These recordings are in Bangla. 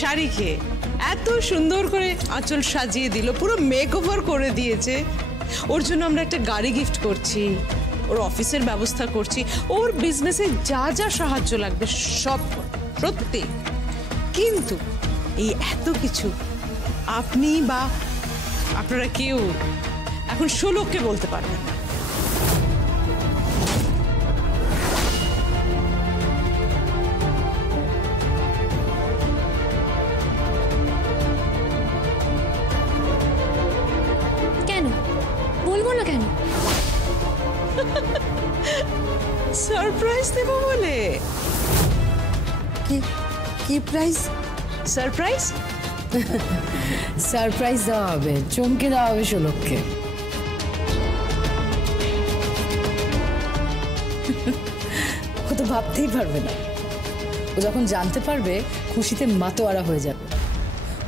শাড়িকে এত সুন্দর করে আঁচল সাজিয়ে দিল, পুরো মেকওভার করে দিয়েছে। ওর জন্য আমরা একটা গাড়ি গিফট করছি, ওর অফিসের ব্যবস্থা করছি, ওর বিজনেসে যা যা সাহায্য লাগবে সব। সত্যি, কিন্তু এই এত কিছু আপনি বা আপনারা কেউ এখন ষোলককে বলতে পারবেন না। কেন বলবো না? কেন? সারপ্রাইজ দেব বলে। কি কি প্রাইজ? সারপ্রাইজ? সারপ্রাইজ দেওয়া হবে, চমকে দেওয়া হবে ষোলককে। ও তো ভাবতেই পারবে না। ও যখন জানতে পারবে খুশিতে মাতোয়ারা হয়ে যাবে।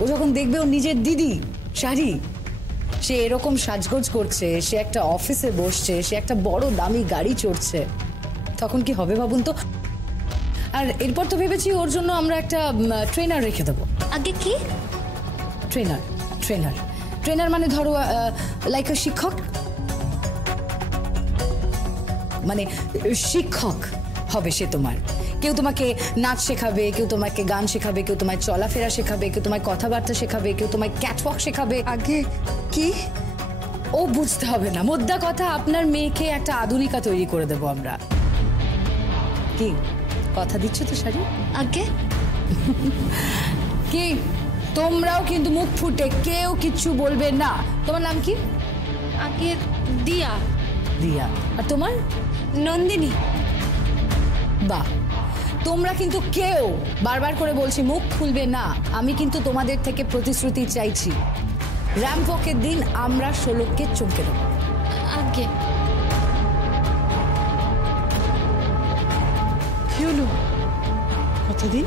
ও যখন দেখবে ও নিজের দিদি শাড়ি, সে এরকম সাজগোজ করছে, সে একটা অফিসে বসছে, সে একটা বড় দামি গাড়ি চড়ছে, তখন কি হবে ভাবুন তো। আর এরপর তো ভেবেছি ওর জন্য আমরা একটা ট্রেনার রেখে দেবো। আগে কি? ট্রেনার ট্রেনার ট্রেনার মানে ধরো লাইক শিক্ষক, মানে শিক্ষক হবে সে তোমার। কেউ তোমাকে নাচ শেখাবে, কেউ তোমাকে গান শেখাবে, কেউ তোমায় চলাফেরা শেখাবে, কেউ তোমায় কথাবার্তা শেখাবে, কেউ তোমায় ক্যাটওয়াক শেখাবে। আগে কি? ও বুঝতে হবে না, মোদ্দা কথা আপনার মেয়েকে একটা আধুনিকা তৈরি করে দেবো আমরা। কি কথা দিচ্ছ তো শাড়ি? আগে কি তোমরাও কিন্তু মুখ ফুটে কেউ কিচ্ছু বলবে না। তোমার নাম কি? আগে দিয়া। দিয়া। আর তোমার? নন্দিনী। বাহ, তোমরা কিন্তু কেউ, বারবার করে বলছি, মুখ খুলবে না। আমি কিন্তু তোমাদের থেকে প্রতিশ্রুতি চাইছি, র্যাম্প ওয়াকের দিন আমরা ষোলককে চমকে দেবো। আগে কি হলো? কথা দিন।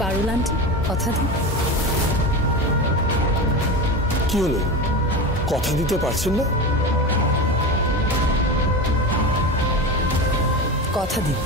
পারুল আন্টি, কথা দিন। কি হলো, কথা দিতে পারছেন না? কথা দিন।